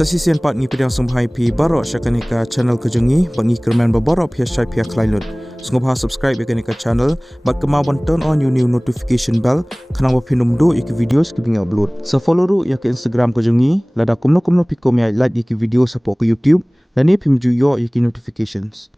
Sasisian part ngi pedang sumhai pi barok syakanika channel kejengi bangi kerman baborok pia syai pia klailut. Sungguh subscribe yakanika channel bat kemawan turn on new notification bell kanang wapinum do iki videos ki binga upload. So follow ru yak Instagram kejengi lada kumno pikom ya like iki video support ke YouTube dan ni pimju yo iki notifications.